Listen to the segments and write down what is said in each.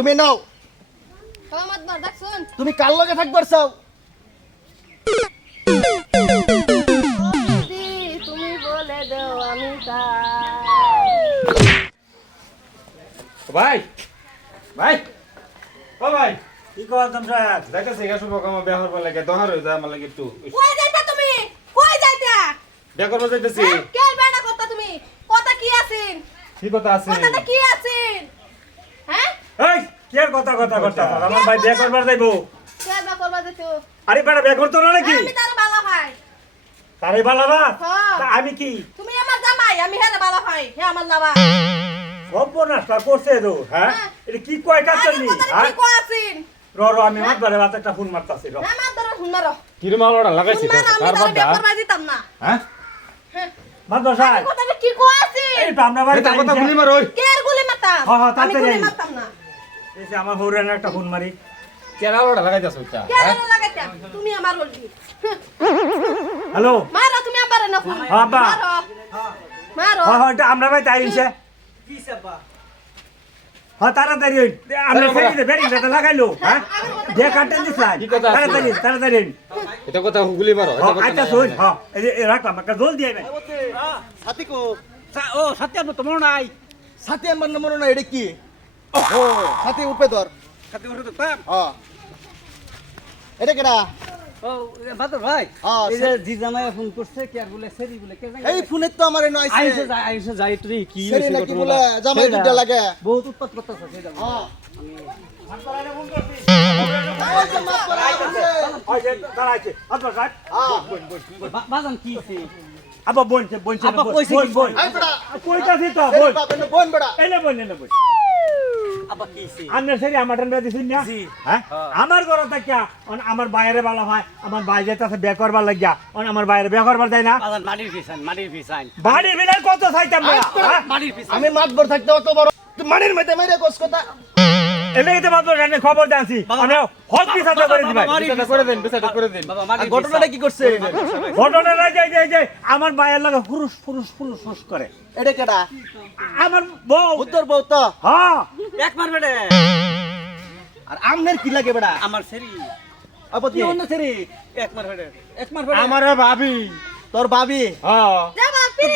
তুমি নাও। তুমি কার লগে থাকবার চাও? তুমি বলে দাও আমি কার ভাই ভাই ও ভাই কি করতাম সাহেব যাইতেছে গা শুভ কামা বিয়া করবার লাগে দহার যায় আমার লাগে একটু। কই যাইতা তুমি? কই যাইতা? বিয়া করবার যাইতেছি। হ্যাঁ? কে কথা তুমি? কথা কি আছেন কি কথা আছে? কথাটা কি এই কি কথা কথা কথা আমার ভাই বিয়ে করবার যাইবো। আরে বেটা বিয়ে করতো না নাকি? আমি তার বালা ভাই। তারে বালা না হ্যাঁ। আমি কি? তুমি আমার জামাই আমি হেরে বালা ভাই হে আমার লাভা সর্বনাশটা করছে তো হ্যাঁ? হ্যাঁ। এটা কি কয় কাজ কথাটা হ্যাঁ? কি কই আছেন র র আমি মাত বারে বাত একটা ফোন মারতাছি র। হ্যাঁ মা ধরো হুনারো কিরম আলোটা লাগাইছি তার তার বাদ বিয়ে করবা দিতাম না। হ্যাঁ? হ্যাঁ। মাত আমি কি কই আছেন এই তো আমরা বাড়ি কথা গুলি মার কে গুলি মারতাম? হ্যাঁ, হ্যাঁ, তাড়াতাড়ি গুলি মারতাম না। এসে আমার হৌরেন একটা ফোন মারি। কেন আলোটা লাগাইতাছ কে আর তুমি আমার হলবি হ্যালো? মারো তুমি আমার না ফোন। হ্যাঁ, আব্বা। মারো। মারো। হ্যাঁ হ্যাঁ এটা আমরা ভাই তাই আইছে। হ্যাঁ তাড়াতাড়ি হইন আমরা ফেরি দে ফেরি দে লাগাইলো হ্যাঁ? যে কাটেন দিছ কি? তাড়াতাড়ি তাড়াতাড়ি। এটা কথা গুলি মারো এটা হ্যাঁ, আচ্ছা না। হ্যাঁ এই রাখলাম একটা জল দিয়ে ভাই সাথী কো। ও সত্যি তো মনে নাই। সাথী আমার মনে না এটা কি? ও সাথী উপে ধর সত্যি করে তো তাম হ্যাঁ এটা কেডা? ও বাদর ভাই। হ্যাঁ, এই যে জি জামাই ফোন করছে কি আর বলে সেরি বলে কে জানে? এই ফোনে তো আমার আইসে আইছে যায় আইসে যায় তুই কি সেরি নাকি? বলে জামাই। দুটা লাগে। বহুত উৎপাত করতেছে সেটা হ্যাঁ ওই যে দাঁড়াইছে আচ্ছা সাহেব বা- বাজান কি হইছে? আবার বলছে বলছে আব্বা কইছে বল কি? বল এই বেটা। কইতাছি তো এই বল বাপ এনে বোন বেটা। এনে বল এনে বল আমরা সেরি না? হ্যাঁ? আমার ঘর থেকে আমার বাইরে ভালো হয় আমার বাইরে যেতে বিয়ে করবার লাগিয়া অন আমার বাইরে বিয়ে করবার যায় না? মাটির পিছান মাটির পিছান। বাড়ির বিলার কত চাইতাম না হ্যাঁ? মাটির পিছান। আমি মাতবর থাকতে অত বড় তুই মধ্যে মেরে কোস কথা। এলে তো জানে খবর জানছি মানে হক বিচারটা করে দিবাই বিচারটা করে দেন বিচারটা করে দেন। বাবা আর মাটির ঘটনাটা কি করছে? ঘটনাটা যাই যাই যাই আমার বাইরের লাগে পুরুষ পুরুষ পুরুষ পুরুষ করে। এটা কেডা? আমার বউ। উত্তর বউ তো? হ্যাঁ। এক মার বেড়ে। আর আমনের কি লাগে বেটা আমার সেরি। আপত্তি কি অন্য সেরি? এক মার বেড়ে। এক মার বেড়ে। আমার ভাবি। তোর ভাবি? হ্যাঁ। বেড়ি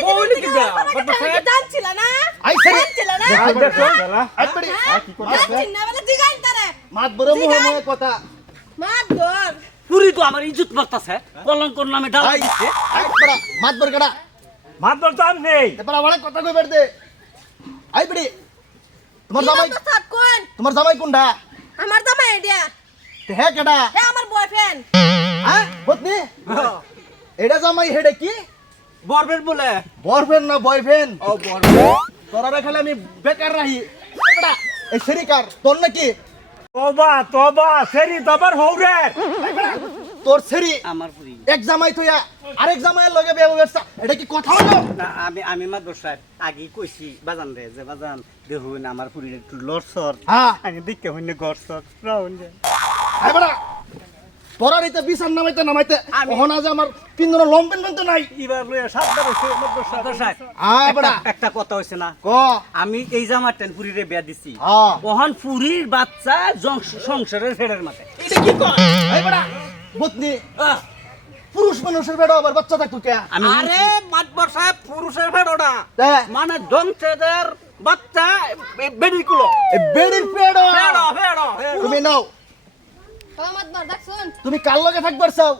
মাতবর মুহে মুহে কথা। পুরি তো আমার ইজ্জত মারতাছে কলঙ্কর নামে ডাল আই দিচ্ছে। আই বেটা মাতবর তো আমি নেই। কথা কই বের দে। আই বেড়ি। তোমার জামাই কোন? তোমার জামাই কোনটা? আমার জামাই এটা। তে হে কেডা? হে আমার বয়ফ্রেন্ড হ্যাঁ পত্নী? এটা জামাই হেডে কি? বরবেন বলে। বয়ফ্রেন্ড না বয়ফ্রেন্ড ও বরবেন তোরা খালি আমি বেকার রাহি। এই বেটা, এই সেরিকার তোর নাকি? তবা তবা সেরি তবার হৌরে তোর সেরি আমার পুরি এক জামাই থইয়া আরেক জামাইয়ের লগে বিয়ে ব্যবস্থা এটা কি কথা হলো? না আমি আমি মাদর সাহেব আগে কইছি বাজান রে যে বাজান দেখুন আমার পুরীর একটু লড়সর হ্যাঁ। আমি দেখতে হইনে গড়সর রাউন যে তোরা বিচার নামাইতে নামাইতে ওহন আজ আমার পিন্দর লম্পেন পেন তো নাই। এবার লইয়া সাতটা হইছে মাদর সাহেব আয় বেটা একটা- একটা কথা হইছে না। ক? আমি এই জামার টেন পুরীরে বিয়া দিছি হ্যাঁ। ওহান পুরীর বাচ্চা সংসারের ফেরের মাথায়। এটা কি কয় বতনি পুরুষ মানুষের বেটা আবার বাচ্চা থাকতো কে? আরে মাতবর সাহেব পুরুষের তে, মানে জংসেদের বাচ্চা বেডিকুলো এই বেড়ির পেড়। তুমি নাও। তুমি কার লগে থাকবার চাও?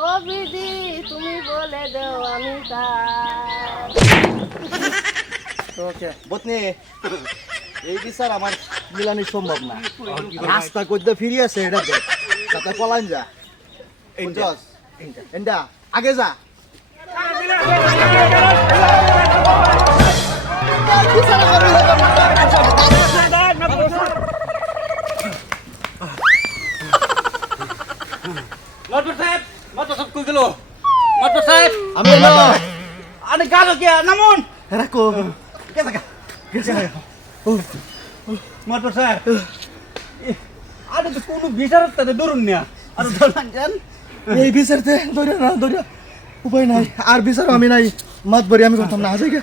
ও বিদি তুমি বলে দাও আমি কার ওকে বতনি এই বিচার আমার মিলানি সম্ভব না? রাস্তা কইতে ফিরি আছে এটা দেখ। তাতে পলান যা। এন্ডা আগে যা। মাতবর সাহেব মাতবর সাহেব কই গেল? সাহেব! আমি আরে গালো কে নামুন! রাখো মাতবর সাহেব আরে তো কোনো তাদের ধরুন না। আর ধরুন এই বিচারতে ধরে না, ধরে। উপায় নাই, আর বিচার আমি নাই। মাত বরি আমি করতাম না আজকে